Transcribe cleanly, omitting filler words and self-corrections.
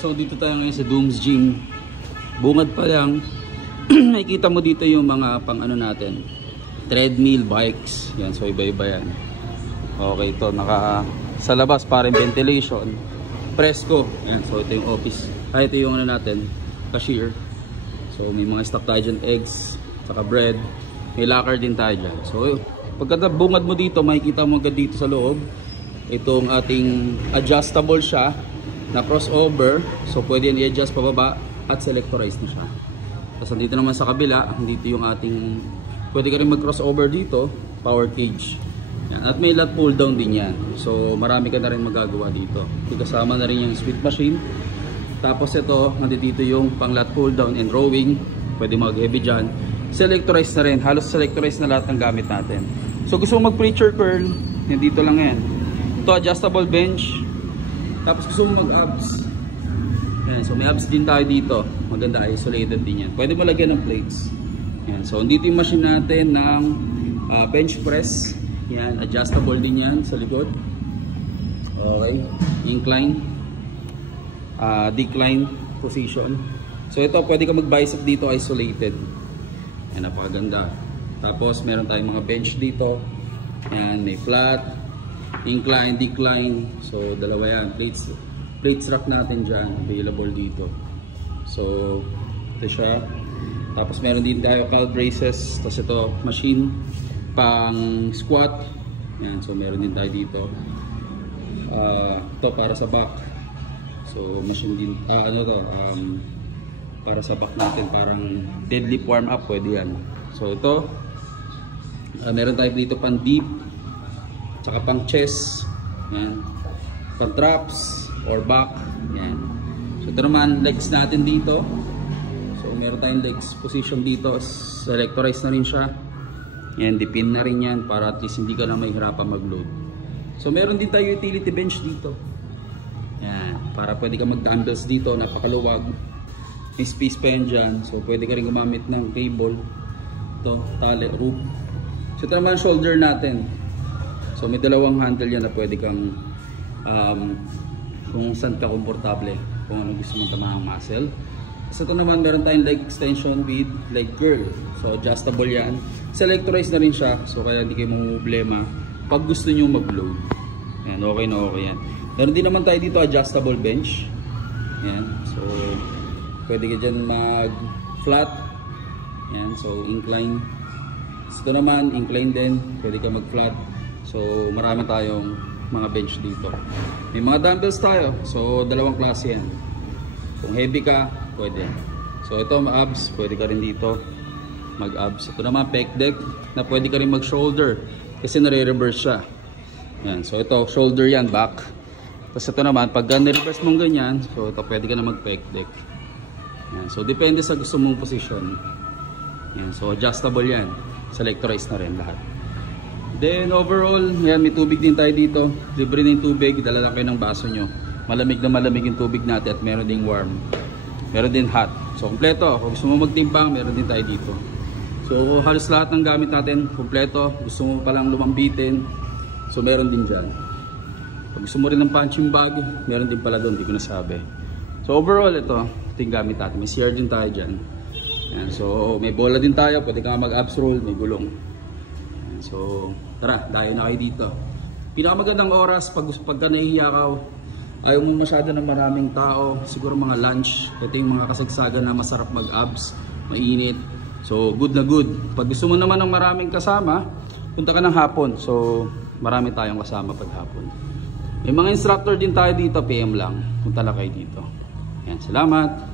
So dito tayo ngayon sa Dooms Gym. Bungad pa lang, nakikita mo dito yung mga pang ano natin, treadmill, bikes. Yan, so iba-iba yan. Okay, ito naka sa labas parang ventilation. Presko. Yan, so ito yung office. Ito yung ano natin, cashier. So may mga stock tayo dyan, eggs, saka bread. May locker din tayo dyan. So pagka bungad mo dito, makikita mo agad dito sa loob itong ating adjustable siya na crossover, so pwede yan i-adjust pababa at selectorized na siya. Tapos dito naman sa kabila, dito yung ating, pwede ka rin mag crossover dito, power cage yan. At may lot pull down din yan, so marami ka na rin magagawa dito. Kasama na rin yung sweep machine. Tapos ito, nandito yung pang lot pull down and rowing, pwede mag heavy dyan. Selectorized na rin, halos selectorized na lahat ng gamit natin. So gusto mo mag preacher curl, dito lang yan. Ito adjustable bench. Tapos gusto mo mag-abs. Yan, so may abs din tayo dito. Maganda, isolated din yan. Pwede mo lagyan ng plates. Yan, so dito yung machine natin ng bench press. Yan, adjustable din yan sa likod. Okay, incline, decline position. So ito, pwede ka mag-bicep dito isolated. Yan, napakaganda. Tapos meron tayong mga bench dito. Yan, may flat, incline, decline. So dalawa yan, plates rack natin dyan available dito. So ito siya. Tapos meron din tayo calf braces. Tapos ito machine pang squat. Yan, so meron din tayo dito. Ito para sa back. So machine din, ano to, para sa back natin, parang deadlift warm up, pwede yan. So ito meron tayo dito pang deep, tsaka pang chest, yan, pang traps or back, yan. So ito naman legs natin dito. So meron tayong legs position dito, selectorized na rin siya. Yan, dipin na rin yan para at least hindi ka na mahihirapan mag-load. So meron din tayo utility bench dito. Yan, para pwede ka mag-dumbbells dito, napakaluwag. May space pa yan dyan. So pwede ka rin gumamit ng cable. Ito, tali, rope. So ito naman shoulder natin. So may dalawang handle yan na pwede kang kung saan ka komportable, kung ano gusto mong tamahang muscle. So ito naman meron tayong leg extension with leg curl. So adjustable yan. Selectorized na rin siya. So kaya hindi kayo problema pag gusto nyo mag-load. Yan, okay na okay yan. Meron din naman tayo dito adjustable bench. Yan. So pwede ka dyan mag-flat. Yan. So incline. So ito naman incline din. Pwede ka mag-flat. So marami tayong mga bench dito. May mga dumbbells tayo. So dalawang klase yan. Kung heavy ka, pwede. So ito abs, pwede ka rin dito mag-abs. Ito naman pec deck na pwede ka rin mag-shoulder kasi nare-reverse siya. Yan. So ito shoulder yan, back. Tapos ito naman pag nare-reverse mong ganyan, so ito pwede ka na mag-pec deck. Yan. So depende sa gusto mong position. Yan. So adjustable yan. Selectorized na rin lahat. Then overall, yan, may tubig din tayo dito. Libre na yung tubig, dala lang kayo ng baso nyo. Malamig na malamig yung tubig natin at meron ding warm. Meron din hot. So kompleto, kung gusto mo magtimbang, meron din tayo dito. So halos lahat ng gamit natin, kompleto. Gusto mo palang lumambitin, so meron din dyan. Pag gusto mo rin ng punching bag, meron din pala doon, hindi ko nasabi. So overall, ito yung gamit natin. May CR din tayo dyan. Yan, so may bola din tayo, pwede ka mag-abs roll, may gulong. Yan, so tara, dayo na kayo dito. Pinakamagandang oras pagka nahihiya ka, ayaw mo masyado ng maraming tao, siguro mga lunch, ito yung mga kasagsagan na masarap mag-abs, mainit. So good na good. Pag gusto mo naman ng maraming kasama, punta ka ng hapon. So marami tayong kasama pag hapon. May mga instructor din tayo dito, PM lang. Punta lang kayo dito. Yan, salamat.